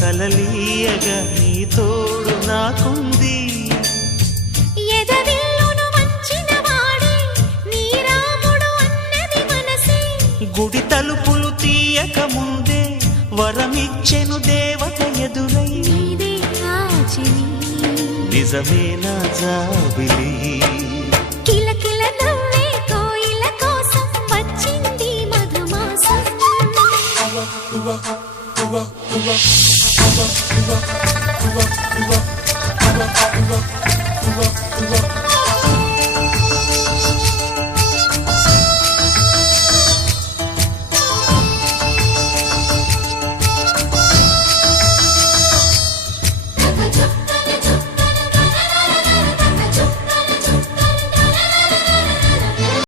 కలలీయగా నీ తోడు నాకుంది. గుడి తలుపులు తీయక ముందే వరమిచ్చెను దేవత ఎదురై, నిజమేనా జాబిలి.